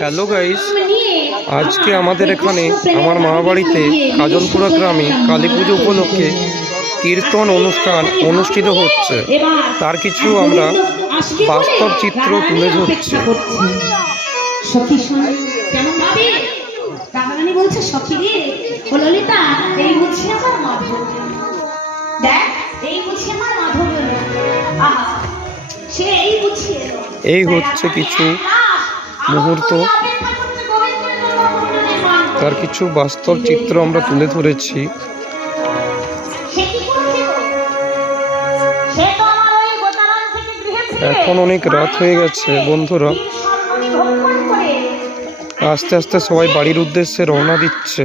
Hello guys, আজকে আমাদের এখানে আমার মা বাড়িতে কাজলপুরা গ্রামে কালী পুজো উপলক্ষে কীর্তন অনুষ্ঠান অনুষ্ঠিত হচ্ছে। তার কিছু আমরা বাস্তব চিত্র তুলে ধরছি। এই হচ্ছে কিছু মুহূর্ত, তার কিছু বাস্তব চিত্র আমরা তুলে ধরেছি। এখন অনেক রাত হয়ে গেছে বন্ধুরা, আস্তে আস্তে সবাই বাড়ির উদ্দেশ্যে রওনা দিচ্ছে।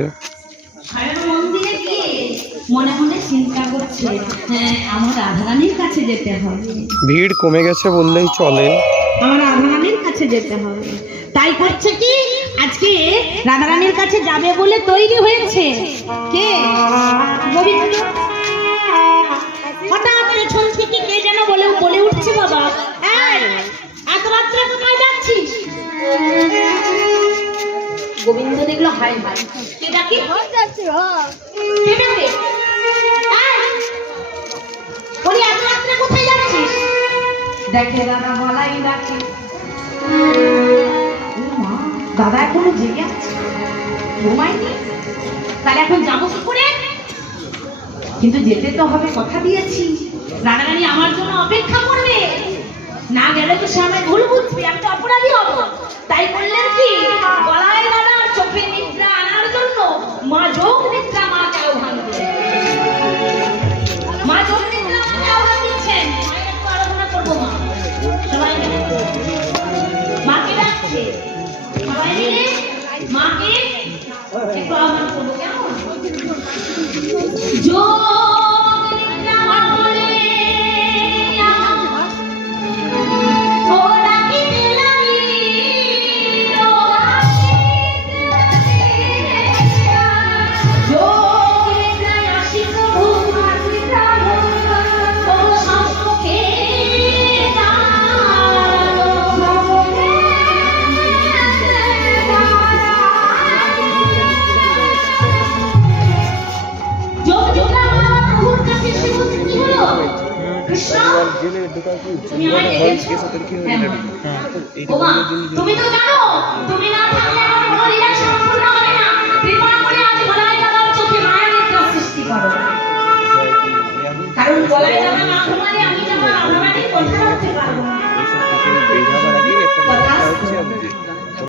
ভিড় কমে গেছে বললেই চলে, আমার রাধারানীর কাছে যেতে হবে। তাই করছে কি, আজকে রাধারানীর কাছে যাবে বলে তৈরি হয়েছে। কে? গোবিন্দ। হঠাৎ পেছন থেকে কে যেন বলে উঠছে, বাবা এত রাত্রে কোথায় যাচ্ছিস? গোবিন্দ দেখলো, হাই হাই, কে ডাকে? কে ডাকে? বলি এত রাত্রে কোথায় যাচ্ছিস? দেখে দাদা বলাই ডাকে। দাদা এখনো জেগে আছে, ঘুমায়নি, তাহলে এখন যাবো কি করে? কিন্তু যেতে তো হবে, কথা দিয়েছি। রাধারানী আমার জন্য অপেক্ষা করবে, না গেলে তো সে আমায় ভুল বুঝবে, আমি তো অপরাধী হবো। তাই বললেন কি, গলায় দাদা চোখে নিদ্রা আনার জন্য মা যোগ নিদ্রা মাকে আহ্বান করে। মা যোগ নিদ্রা মাকে আহ্বান দিচ্ছেন। মায়ের একটু আরাধনা করবো। মা সবাই মিলে মাকে ডাকছে, সবাই মিলে মাকে একটু আহ্বান করবো। কেমন? যোগ নিদ্রা বলে তুমি তো জানো, তুমি না থাকলে আমার কোনো লীলা সম্পূর্ণ হবে না। কৃপা করে আজ গলায় দাদার চোখে মায়া নিদ্রা সৃষ্টি করো, কারণ গলায় দাদা না ঘুমালে আমি যেমন আপনাদের কথা রাখতে পারবো না।